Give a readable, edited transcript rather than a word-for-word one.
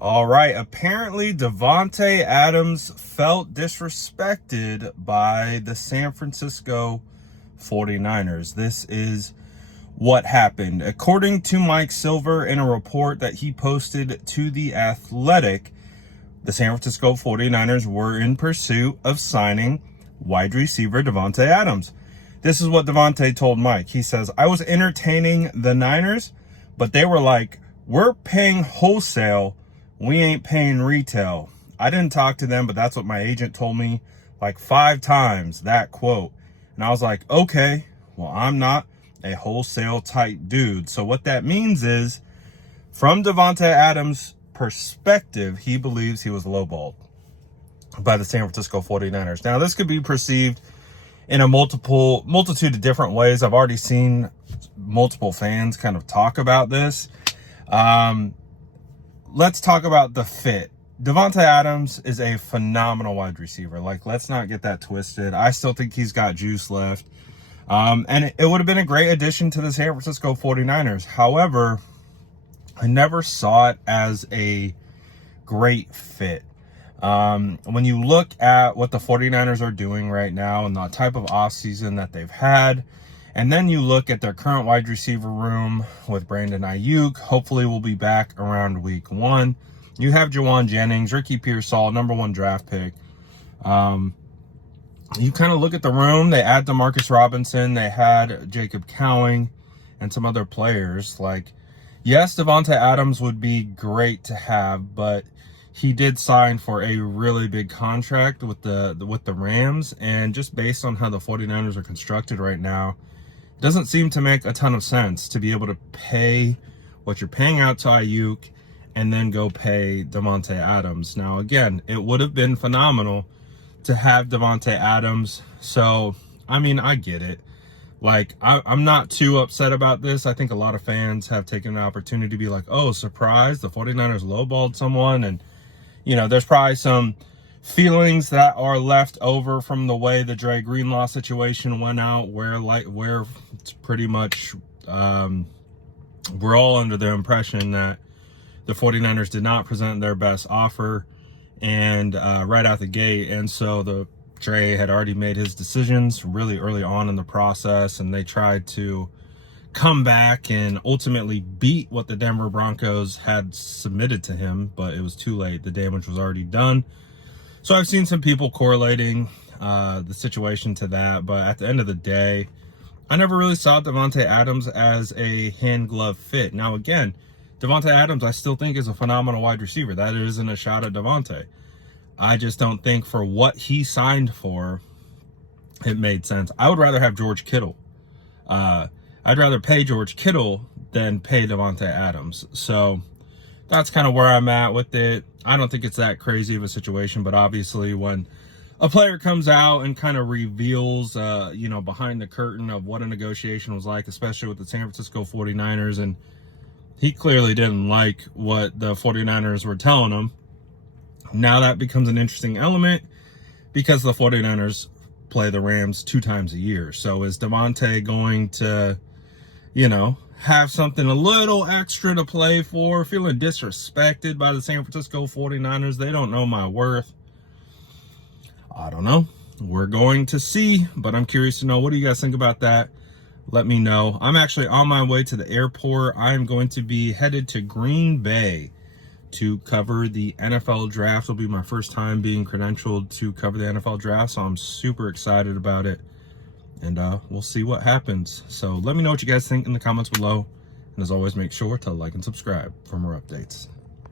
All right, apparently Davante Adams felt disrespected by the San Francisco 49ers. This is what happened. According to Mike Silver in a report that he posted to The Athletic, the San Francisco 49ers were in pursuit of signing wide receiver Davante Adams. This is what Davante told Mike. He says, "I was entertaining the Niners, but they were like, we're paying wholesale. We ain't paying retail. I didn't talk to them, but that's what my agent told me like 5 times, that quote." And I was like, okay, well, I'm not a wholesale type dude. So what that means is, from Davante Adams' perspective, he believes he was lowballed by the San Francisco 49ers. Now, this could be perceived in a multitude of different ways. I've already seen multiple fans kind of talk about this. Let's talk about the fit. Davante Adams is a phenomenal wide receiver. Like, let's not get that twisted. I still think he's got juice left. And it would have been a great addition to the San Francisco 49ers. However, I never saw it as a great fit. When you look at what the 49ers are doing right now and the type of offseason that they've had, and then you look at their current wide receiver room with Brandon Ayuk, hopefully we'll be back around week 1. You have Jawan Jennings, Ricky Pearsall, #1 draft pick. You kind of look at the room. They add DeMarcus Robinson. They had Jacob Cowing and some other players. Like, yes, Davante Adams would be great to have, but he did sign for a really big contract with the Rams, and just based on how the 49ers are constructed right now, it doesn't seem to make a ton of sense to be able to pay what you're paying out to Ayuk and then go pay Davante Adams. Now, again, it would have been phenomenal to have Davante Adams. So, I mean, I get it. Like, I'm not too upset about this. I think a lot of fans have taken an opportunity to be like, oh, surprise, the 49ers lowballed someone. And, you know, there's probably some feelings that are left over from the way the Dre Greenlaw situation went out, where it's pretty much we're all under the impression that the 49ers did not present their best offer and right out the gate. And so the Dre had already made his decisions really early on in the process, and they tried to come back and ultimately beat what the Denver Broncos had submitted to him, but it was too late. The damage was already done. So I've seen some people correlating the situation to that, but at the end of the day, I never really saw Davante Adams as a hand-glove fit. Now, again, Davante Adams I still think is a phenomenal wide receiver. That isn't a shot at Davante. I just don't think for what he signed for, it made sense. I would rather have George Kittle. I'd rather pay George Kittle than pay Davante Adams. So that's kind of where I'm at with it. I don't think it's that crazy of a situation, but obviously when a player comes out and kind of reveals, behind the curtain of what a negotiation was like, especially with the San Francisco 49ers, and he clearly didn't like what the 49ers were telling him. Now that becomes an interesting element because the 49ers play the Rams 2 times a year. So is Davante going to, have something a little extra to play for, feeling disrespected by the San Francisco 49ers? They don't know my worth. I don't know. We're going to see, but I'm curious to know, what do you guys think about that? Let me know. I'm actually on my way to the airport. I'm going to be headed to Green Bay to cover the NFL draft. It'll be my first time being credentialed to cover the NFL draft, so I'm super excited about it. And we'll see what happens. So let me know what you guys think in the comments below. And as always, make sure to like and subscribe for more updates.